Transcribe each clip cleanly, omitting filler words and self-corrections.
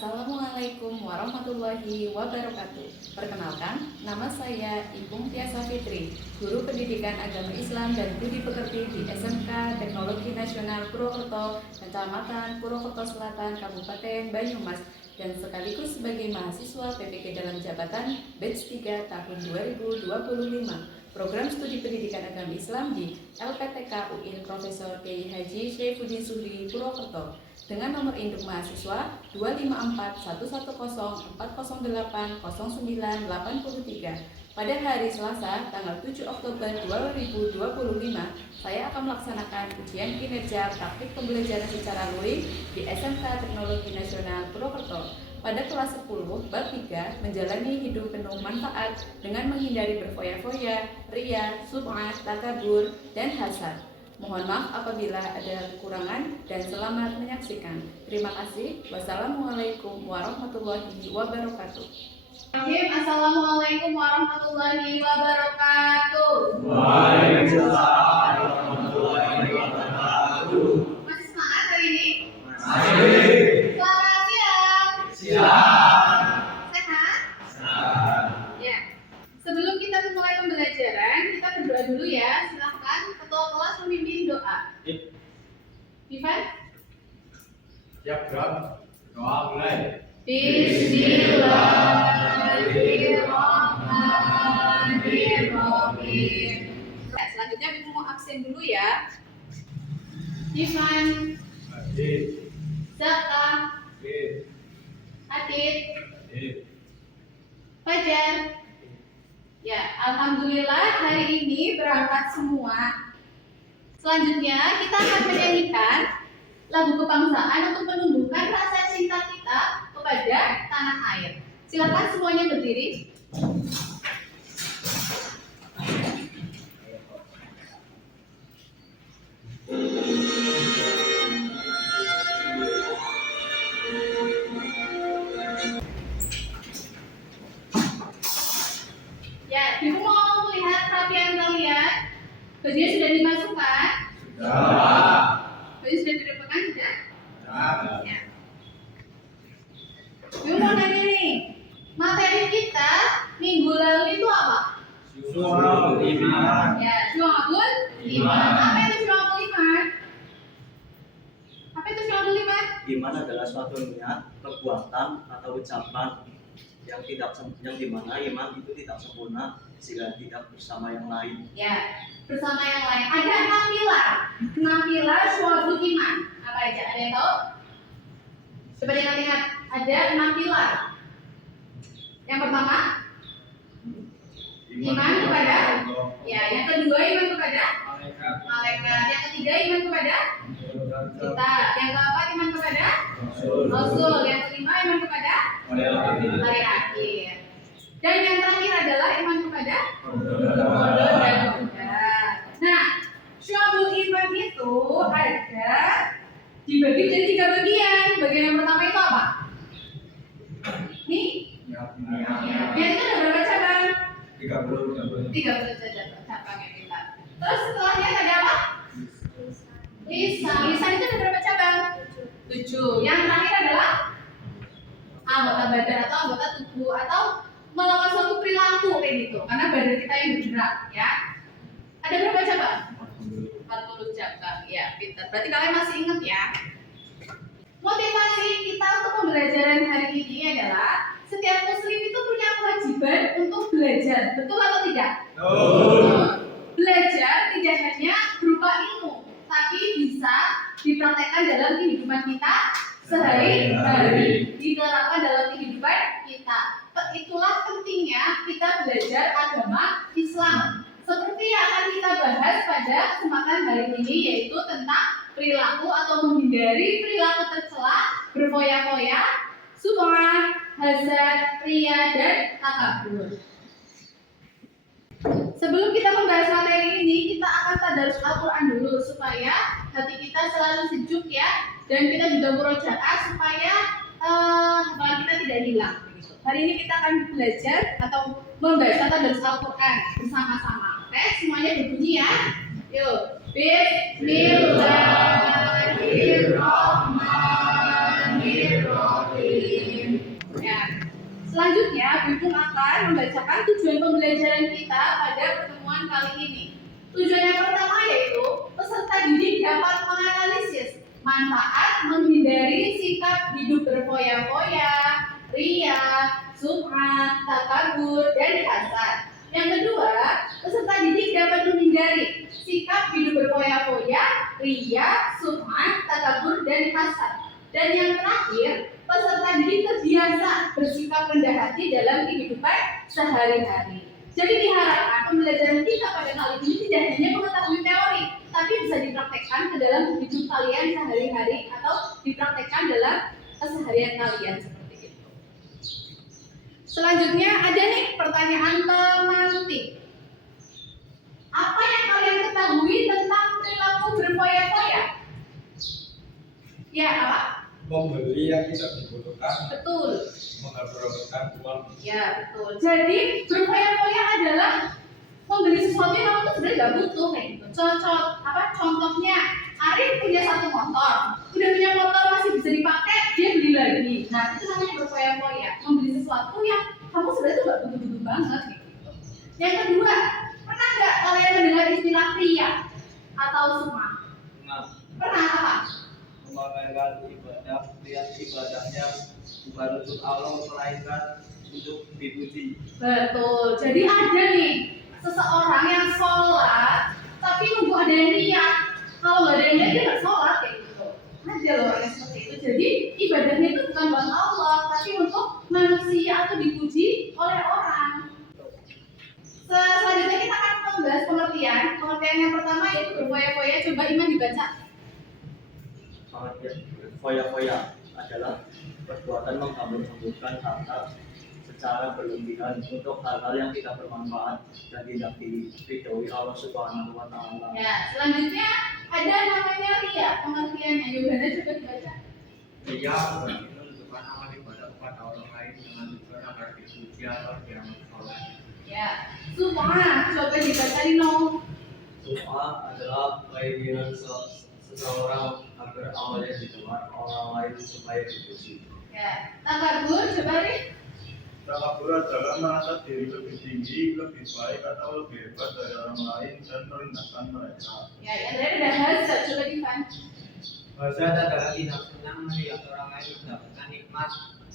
Assalamualaikum warahmatullahi wabarakatuh. Perkenalkan, nama saya Ibu Tiasa Fitri, Guru Pendidikan Agama Islam dan Budi Pekerti di SMK Teknologi Nasional Purwokerto, Kecamatan Purwokerto Selatan, Kabupaten Banyumas, dan sekaligus sebagai mahasiswa PPK dalam jabatan Batch 3 tahun 2025. Program Studi Pendidikan Agama Islam di LPTK UIN Profesor Kiai Haji Syaifuddin Zuhri Purwokerto dengan nomor induk mahasiswa 25411080983. Pada hari Selasa tanggal 7 Oktober 2025, saya akan melaksanakan ujian kinerja praktik pembelajaran secara luring di SMK Teknologi Nasional Purwokerto pada kelas 10 bab 3 menjalani hidup penuh manfaat dengan menghindari berfoya-foya, ria, sum'ah, takabur, dan hasad. Mohon maaf apabila ada kekurangan dan selamat menyaksikan. Terima kasih. Wassalamualaikum warahmatullahi wabarakatuh. Assalamualaikum warahmatullahi wabarakatuh. Waalaikumsalam warahmatullahi wabarakatuh. Masih semangat hari ini? Masih. Selamat siang. Siap. Sehat? Siap. Ya. Sebelum kita memulai pembelajaran, kita berdoa dulu ya. Silahkan ketua kelas memimpin doa. Ivan? Siap, Bro. Doa mulai. Bismillahirrahmanirrahim. Selanjutnya Ibu mau absen dulu ya. Ivan, Masih. Zaka, Masih. Adit, Masih. Fajar. Ya, alhamdulillah hari ini berangkat semua. Selanjutnya kita akan menyanyikan lagu kebangsaan untuk menumbuhkan rasa cinta kita kepada tanah air. Silakan semuanya berdiri. Ya, Ibu mau melihat perapian kalian. Bajunya sudah dimasukkan. Sudah. Baju sudah dimasukkan sudah? Sudah. Ya. Ibu mau nanya nih, materi kita minggu lalu itu apa? Surah Iman. Ya, Syu'abul Iman. Apa itu Syu'abul Iman? Apa itu Syu'abul Iman? Iman adalah suatu niat, perbuatan atau ucapan yang dimana iman itu tidak sempurna jika tidak bersama yang lain. Ya, bersama yang lain. Ada 6 pilar. 6 pilar Syu'abul Iman. Apa aja? Ada yang tahu? Coba diingat-ingat. Ada 6 pilar. Yang pertama, iman kepada ya, yang kedua iman kepada malaikat, yang ketiga iman kepada kita, yang keempat iman kepada Rasul, yang kelima iman kepada hari akhir, dan yang terakhir adalah iman kepada qadar dan qadar. Nah, Syu'abul Iman itu ada dibagi jadi 3 bagian. Bagian yang pertama itu apa? Nih, yang itu ada berapa cabang? 30 saja cabangnya kita. Terus setelahnya ada apa? Lisan. Lisan itu ada berapa cabang? 7. Yang terakhir adalah anggota badan atau anggota tubuh atau melakukan suatu perilaku kayak gitu. Karena badan kita yang bergerak, ya. Ada berapa cabang? 40 cabang. Ya, pintar. Berarti kalian masih ingat ya? Motivasi kita untuk pembelajaran hari ini adalah setiap muslim itu punya kewajiban untuk belajar. Betul atau tidak? Betul. Belajar tidak hanya berupa ilmu, tapi bisa dipraktekkan dalam kehidupan kita sehari-hari, diterapkan dalam kehidupan kita. Itulah pentingnya kita belajar agama Islam. Seperti yang akan kita bahas pada kesempatan hari ini, yaitu tentang perilaku atau menghindari perilaku tercela, berfoya-foya, sum'ah, hasad, ria, dan takabur. Sebelum kita membahas materi ini, kita akan tadarus Al-Quran dulu supaya hati kita selalu sejuk ya, dan kita juga murojaah supaya hafalan kita tidak hilang. Hari ini kita akan belajar atau membaca tadarus Al-Quran bersama-sama. Oke, semuanya berbunyi ya. Yuk, Bismillahirrahmanirrahim. Bibung akan membacakan tujuan pembelajaran kita pada pertemuan kali ini. Tujuan yang pertama yaitu peserta didik dapat menganalisis manfaat menghindari sikap hidup berfoya-foya, ria, sum'ah, takabur, dan hasad. Yang kedua, peserta didik dapat menghindari sikap hidup berfoya-foya, ria, sum'ah, takabur, dan hasad. Dan yang terakhir, peserta didik terbiasa bersikap rendah hati dalam kehidupan sehari-hari. Jadi diharapkan pembelajaran kita pada kali ini tidak hanya mengetahui teori, tapi bisa dipraktekkan ke dalam hidup kalian sehari-hari atau dipraktekkan dalam keseharian kalian seperti itu. Selanjutnya ada nih pertanyaan pemantik. Apa yang kalian ketahui tentang perilaku berfoya-foya? Ya, apa? Membeli yang tidak dibutuhkan, Betul. menghabiskan uang. Ya, betul. Jadi berfoya-foya adalah membeli sesuatu yang kamu tuh sebenarnya nggak butuh kayak gitu. Contohnya, Arif punya satu motor, udah punya motor masih bisa dipakai, dia beli lagi. Nah, itu namanya berfoya-foya, membeli sesuatu yang kamu sebenarnya tuh nggak butuh-butuh banget kayak gitu. Yang kedua, pernah nggak kalian mendengar istilah ria atau sum'ah? Nah, Pernah apa? mengadakan ibadah, lihat ibadahnya bukan untuk Allah melainkan untuk dipuji. Betul. Jadi ada nih seseorang yang sholat tapi nunggu ada yang lihat. Kalau nggak ada yang lihat dia nggak sholat kayak gitu. Ada loh orang yang seperti itu. Jadi ibadahnya itu bukan buat Allah tapi untuk manusia atau dipuji oleh orang. Selanjutnya kita akan membahas pengertian. Pengertian yang pertama yaitu berfoya-foya. Coba Iman dibaca. Foya-foya adalah perbuatan menghambur-hamburkan harta secara berlebihan untuk hal-hal yang tidak bermanfaat dan tidak diridhoi Allah Subhanahu wa Ta'ala. Ya, selanjutnya ada namanya ria. Pengertiannya Yohana coba dibaca. Dia menentukan amal ibadah kepada orang lain dengan tujuan agar dipuji atau dianggap soleh. Ya, sum'ah coba dibaca Nino. Sum'ah adalah keinginan seseorang agar amalnya didengar orang lain supaya dipuji. Ya, takabur coba nih. Takabur adalah merasa diri lebih tinggi, lebih baik atau lebih hebat dari orang lain dan merendahkan mereka. Ya, yang tadi ada hasad coba Divan. Hasad adalah tidak senang melihat orang lain mendapatkan nikmat,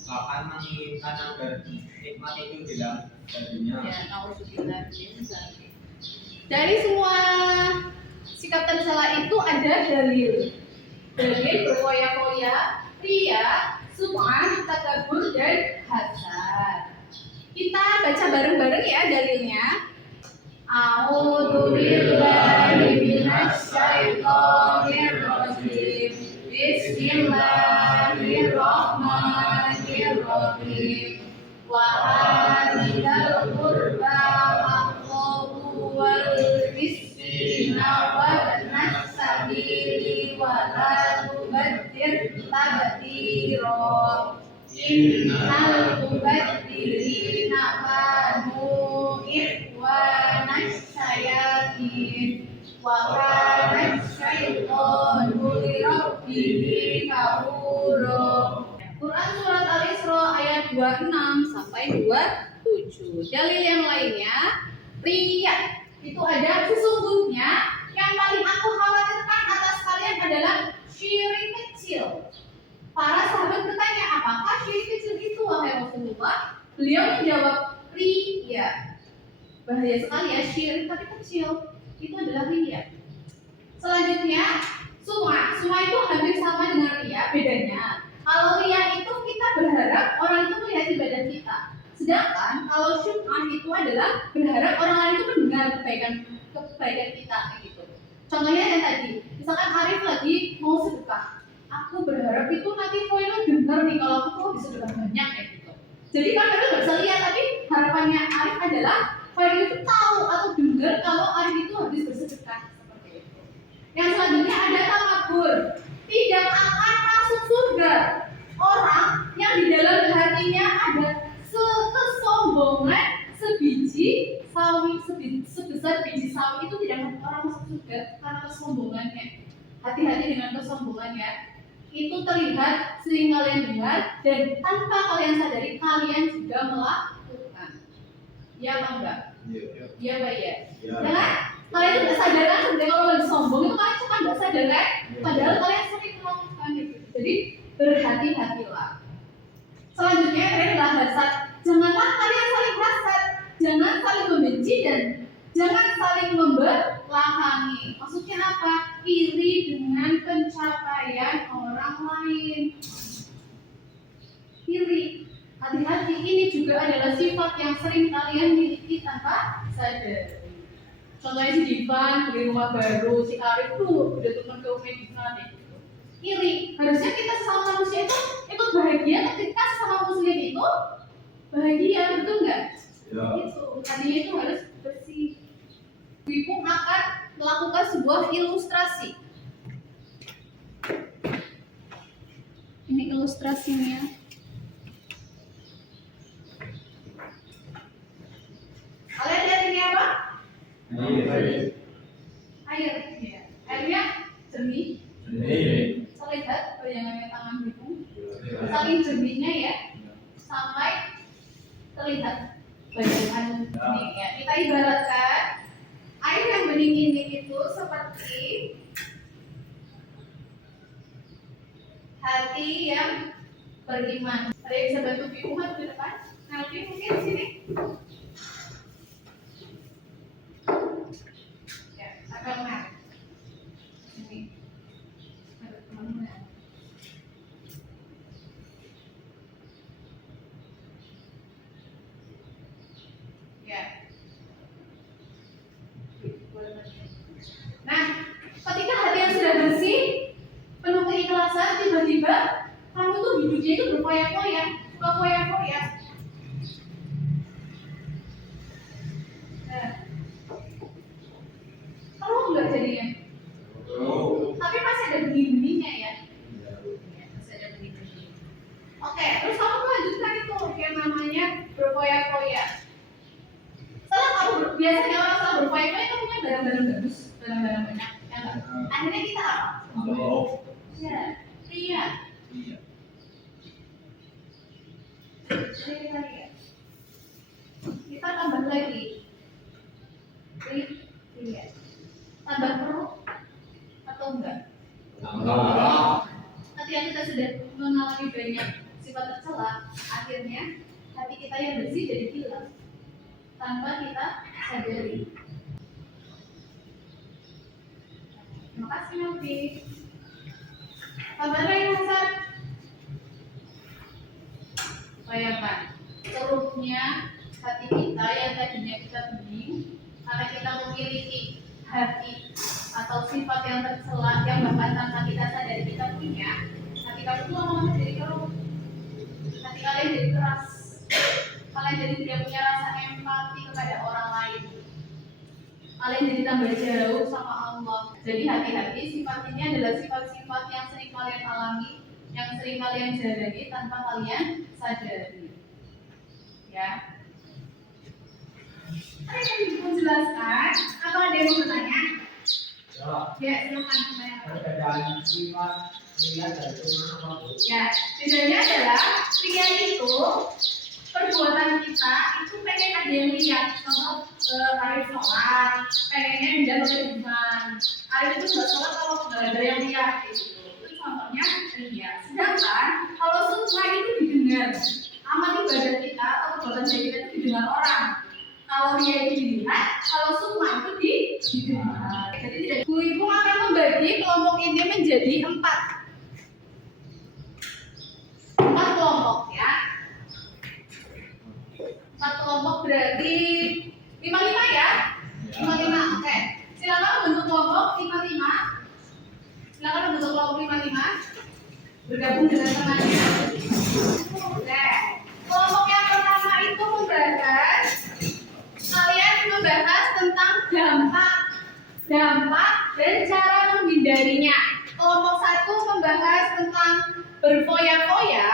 bahkan menginginkan agar nikmat itu hilang darinya. Ya, nauzubillah min dzalik. Dari semua sikap tercela itu ada dalil. Dalil berfoya-foya, ria, sum'ah, takabur, dan hasad. Kita baca bareng-bareng ya dalilnya. A'udzu billahi minasy syaithanir rajim. Bismillahirrahmanirrahim. Wa atidal qurba haqqahu wal miskina wa nasabili wa la tubadzir tabdzira. Innal mubadzirina kanu ikhwanas syayatin wa kana syaitanu lirabbihi kafura. Quran surat Al-Isra ayat 26 sampai 27. Dalil yang lainnya, ria itu ada sesungguhnya yang paling aku khawatirkan atas kalian adalah syirik kecil. Para sahabat bertanya, apakah syirik kecil itu wahai Rasulullah? Beliau menjawab, ria. Bahaya sekali ya, syirik tapi kecil. Itu adalah ria. Selanjutnya, sum'ah. Sum'ah itu hampir sama dengan ria, bedanya kalau ria itu kita berharap orang itu melihat ibadah kita. Sedangkan kalau sum'ah itu adalah berharap orang lain itu mendengar kebaikan kita gitu. Contohnya yang tadi, misalkan Arif lagi mau sedekah. Aku berharap itu nanti Koino dengar nih kalau aku mau sedekah banyak kayak gitu. Jadi kan Koino nggak bisa lihat, tapi harapannya Arif adalah Koino itu tahu atau dengar kalau Arif itu habis bersedekah seperti itu. Yang selanjutnya ada takabur. Tidak akan masuk surga orang yang di dalam hatinya ada kesombongan sebiji sawi, sebesar biji sawi itu tidak akan orang masuk surga karena kesombongannya. Hati-hati dengan kesombongannya. Itu terlihat sering kalian dengar dan tanpa kalian sadari kalian juga Iya apa enggak? Iya. Iya Pak ya. Iya. Jangan kalian itu nggak sadar kan sebenarnya kalau lagi sombong itu kalian suka nggak sadar kan? Padahal kalian sering melakukan itu. Jadi berhati-hatilah. Selanjutnya kalian adalah hasad. Janganlah kalian saling hasad, jangan saling membenci dan jangan saling membelakangi. Maksudnya apa? Iri dengan pencapaian orang lain. Iri. Hati-hati, ini juga adalah sifat yang sering kalian miliki tanpa sadar. Contohnya si Divan beli rumah baru, si Arif tuh udah teman ke Umi Divan gitu. Iri. Harusnya kita sesama manusia itu ikut bahagia ketika sesama muslim itu bahagia, betul nggak? Ya. Itu tadinya itu harus bersih. Ibu akan melakukan sebuah ilustrasi. Ini ilustrasinya. Kalian lihat ini apa? Air. Ya. Airnya jernih. Terlihat bayangannya tangan ibu. Saking jernihnya ya, sampai terlihat bayangan beningnya. Kita ibaratkan air yang bening ini itu seperti hati yang beriman. Ada yang bisa bantu Ibu maju ke depan? Nanti mungkin di sini. Ya, agak menarik. Ini. Ada teman-teman. Ya. Nah, ketika hati yang sudah bersih, penuh keikhlasan, tiba-tiba kamu tuh hidupnya itu berfoya-foya, suka foya-foya. Nah, kalau enggak jadinya, tapi masih ada benih-benihnya ya. Ya, masih ada benih-benih. Oke, terus kamu lanjutkan itu yang namanya berfoya-foya. Setelah kamu biasanya orang setelah berfoya-foya itu punya barang-barang bagus, barang-barang banyak, ya enggak? Akhirnya kita apa? Ya, lihat. Jadi kita lihat. Kita tambah lagi. Lihat. Tambah perut atau enggak? Ketika kita sudah mengalami banyak sifat tercela, akhirnya hati kita yang bersih jadi hilang tanpa kita sadari. Terima kasih Nabi. Tambah lagi Hasan. Bayangkan ceruknya hati kita yang tadinya kita bening, karena kita memiliki hati atau sifat yang tercela yang bahkan tanpa kita sadari kita punya. Hati kamu itu lama-lama jadi keruh. Hati kalian jadi keras. Kalian jadi tidak punya rasa empati kepada orang lain. Kalian jadi tambah jauh sama Allah. Jadi hati-hati, sifat ini adalah sifat-sifat yang sering kalian alami, yang sering kalian jalani tanpa kalian sadari. Ya. Ada yang ingin menjelaskan? Atau ada yang mau bertanya? Ya, silakan bertanya. Perbedaan sifat pria dan cuma apa bu? Ya, bedanya adalah pria itu perbuatan kita itu pengen ada yang lihat. Contoh Arif sholat, pengennya dia beriman. Arif itu nggak sholat kalau nggak ada yang lihat. Itu contohnya ria. Sedangkan kalau sukma itu didengar, amal ibadah kita atau perbuatan baik kita itu didengar orang. Kalau ria itu dilihat, kalau sukma itu didengar. Jadi tidak. Bu Ibu akan membagi kelompok ini menjadi 4 kelompok ya. 4 kelompok berarti 55 ya? 55, oke. Silakan bentuk kelompok 55. Silakan bentuk kelompok 55. Bergabung dengan temannya. Oke. Kelompok yang pertama itu membahas, kalian membahas tentang dampak dan cara menghindarinya. Kelompok 1 membahas tentang berfoya-foya.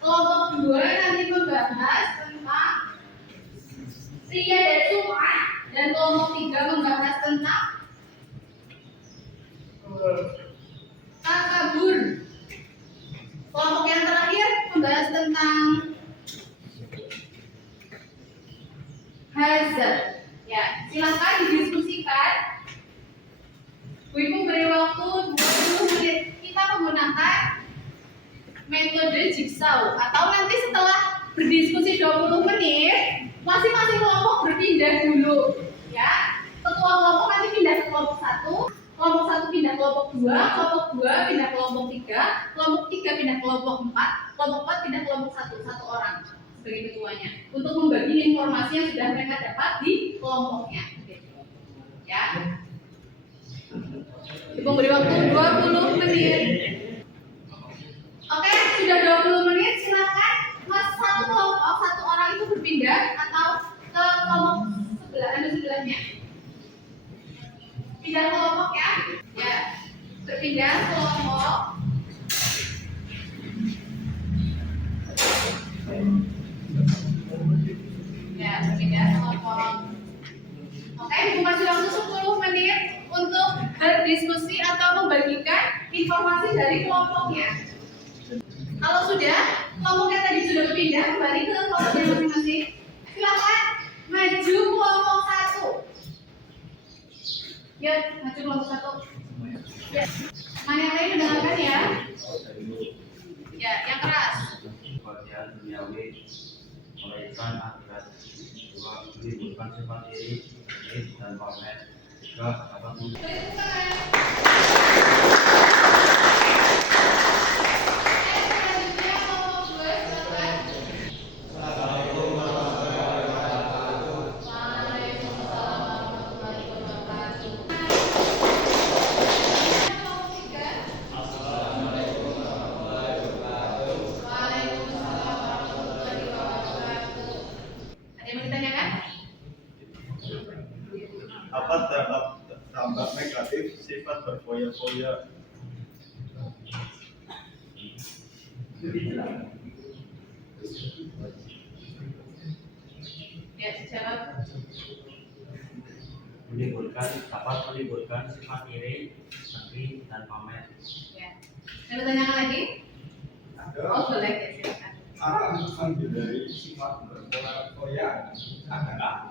Kelompok 2 nanti membahas tentang ria dan sum'ah, dan kelompok 3 membahas tentang takabur. Kelompok yang terakhir membahas tentang hazard. Ya, silakan didiskusikan. Bu Ibu beri waktu 20 menit. Kita menggunakan metode jigsaw atau nanti setelah berdiskusi 20 menit masing-masing kelompok berpindah dulu ya. Ketua kelompok nanti pindah ke kelompok 1, kelompok 1 pindah kelompok 2, kelompok 2 pindah kelompok 3, kelompok 3 pindah kelompok 4, kelompok 4 pindah kelompok 1, satu orang sebagai ketuanya untuk membagi informasi yang sudah mereka dapat di kelompoknya ya. Ibu beri waktu 20 menit. Oke, sudah 20 menit, silakan mas satu kelompok, satu orang itu berpindah atau ke kelompok sebelahnya. Pindah kelompok ya. Ya, berpindah kelompok. Ya, berpindah kelompok. Oke, Ibu masih waktu 10 menit untuk berdiskusi atau membagikan informasi dari kelompoknya. Kalau sudah, kelompoknya tadi sudah berpindah kembali ke kelompoknya masing-masing. Silakan maju kelompok 1. Ya, maju kelompok 1. Ya. Mana yang lain mendengarkan ya? Ya, yang keras. Bagian duniawi melahirkan akhirat. Dua, menimbulkan sifat iri dan pamer. Tiga, dapat Apa dampak negatif sifat berfoya-foya? Ya, dijawab. dapat menimbulkan sifat iri, dengki, dan pamer. Ya. Ada pertanyaan lagi? Oh, boleh ya, silakan. Apa dari sifat berfoya-foya adalah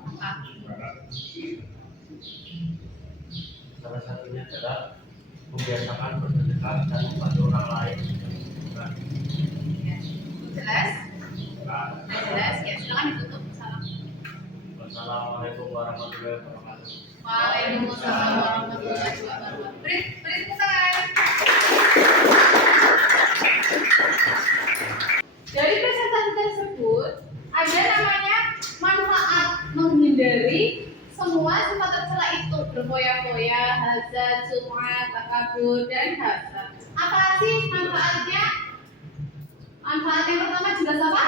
Salah satunya adalah membiasakan bersedekah dan membantu orang lain. Ya. Jelas? Jelas? Ya, silakan ditutup. Salam. Wassalamualaikum warahmatullahi wabarakatuh. Waalaikumsalam warahmatullahi wabarakatuh. Beri tepuk tangan. Dari presentasi tersebut ada namanya manfaat menghindari semua sifat tercela itu, berfoya-foya, hazard, sum'ah, takabur, dan hasad. Apa sih manfaatnya? Manfaat yang pertama jelas apa?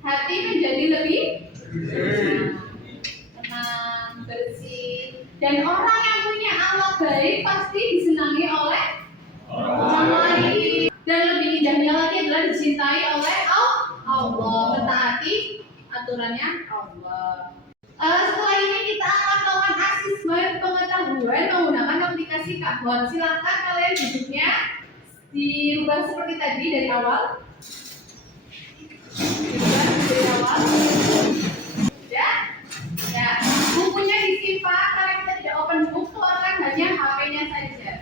Hati menjadi lebih tenang, bersih, dan orang yang punya akhlak baik pasti disenangi oleh orang lain. Dan lebih indahnya lagi adalah dicintai oleh Allah, mentaati aturannya Allah. Setelah ini kita akan melakukan asesmen pengetahuan menggunakan aplikasi Kahon. Silakan kalian duduknya dirubah seperti tadi dari awal. Ya, ya. Bukunya disimpan karena kita tidak open book, keluarkan hanya HP-nya saja.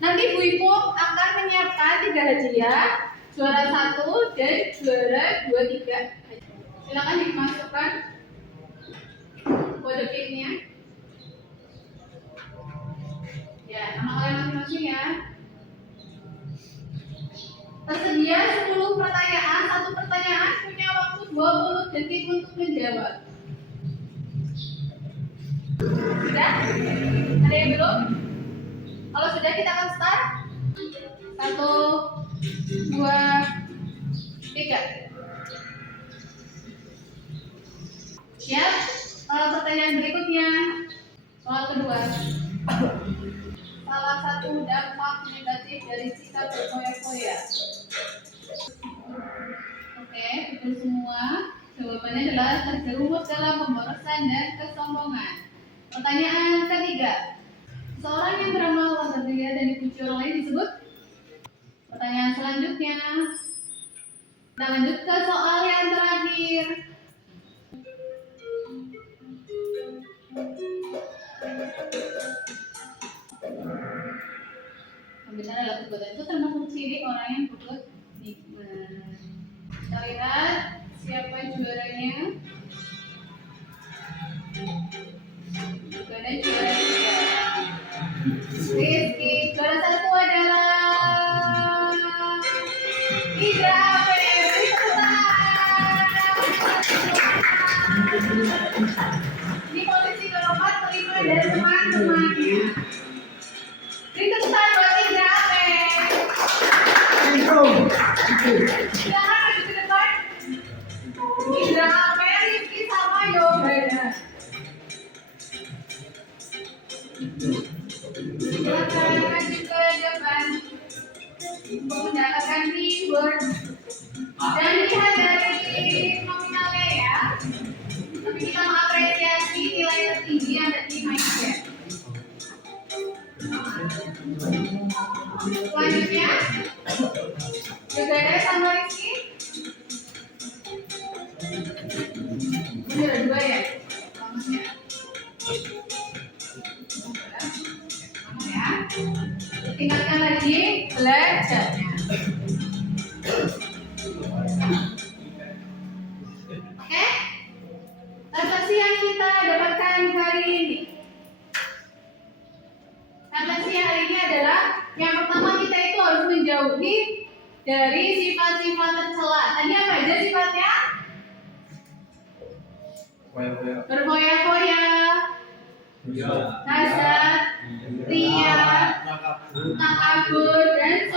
Nanti Bu Ibu akan menyiapkan 3 hadiah, juara 1 dan juara 2, 3. Silakan dimasukkan kode PIN-nya. Ya, nama kalian masing-masing ya. Tersedia 10 pertanyaan, satu pertanyaan punya waktu 20 detik untuk menjawab. Sudah? Ada yang belum? Kalau sudah kita akan start. 1, 2, 3. Siap? Pertanyaan berikutnya. Soal kedua. Salah satu dampak negatif dari sikap berfoya-foya. Oke, betul semua. Jawabannya adalah terjerumus dalam pemborosan dan kesombongan. Pertanyaan ketiga. Seorang yang beramal lahiriah dan dipuji orang lain disebut? Pertanyaan selanjutnya. Kita lanjut ke soal yang terakhir. Pembenaran adalah perbuatan itu termasuk ciri orang yang berbuat nikmat. Kita lihat siapa juaranya. Bukan juara 3. Rizky, juara 1 adalah Indra Ferry. Di posisi keempat, kelima dan teman-temannya. Beri tepuk tangan buat Indra Ferry. Silakan maju ke depan. Indra Ferry, Rizky sama Yohana. Silakan maju ke depan untuk mendapatkan reward. Dan lihat dari nominalnya ya. Tapi kita mengapresiasi nilai tertinggi yang ada di mindset. Selanjutnya, Yohana sama Rizky. Ini ada 2 ya? Selamat ya. Ya. Tingkatkan lagi belajarnya. Oke? Refleksi yang kita dapatkan hari ini. Refleksi hari ini adalah yang pertama kita itu harus menjauhi dari sifat-sifat tercela. Tadi apa aja sifatnya? Berfoya-foya, kasar, ria, takabur, dan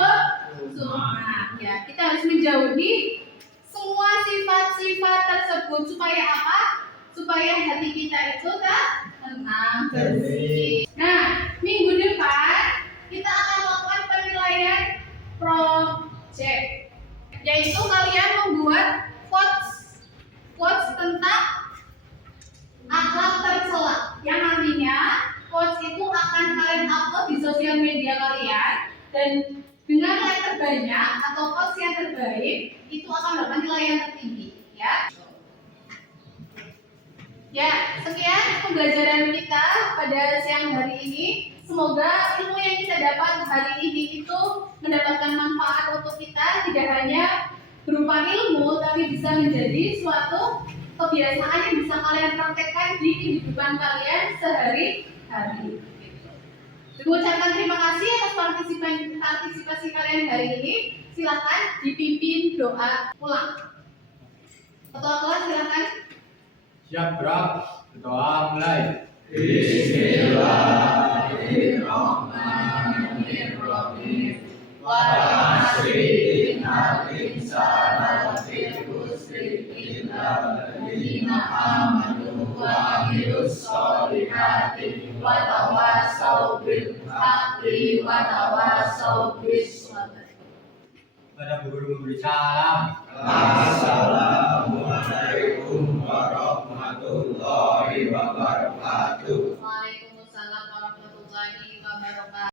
sumah. Ya, kita harus menjauhi semua sifat-sifat tersebut supaya apa? Supaya hati kita itu tenang, bersih. Nah, minggu depan kita akan melakukan penilaian project, yaitu kalian membuat quotes tentang akhlak tercela, yang nantinya quotes itu akan kalian upload di sosial media kalian, dan dengan nilai terbanyak atau quotes yang terbaik itu akan dapat nilai yang tertinggi, ya. Ya, sekian pembelajaran kita pada siang hari ini. Semoga ilmu yang kita dapat hari ini itu mendapatkan manfaat untuk kita, tidak hanya berupa ilmu tapi bisa menjadi suatu kebiasaan yang bisa kalian praktekkan di kehidupan kalian sehari-hari. Mengucapkan terima kasih atas partisipasi kalian hari ini. Silakan dipimpin doa pulang. Ketua kelas silakan. Siap gerak, doa mulai. Bismillahirrahmanirrahim. Wal-'asri innal insana lafi khusr illa alladziina aamanu wa 'amilus shalihati wa tawassaw bil haqqi wa tawassaw bis sabr. Pada guru memberi salam. Assalamualaikum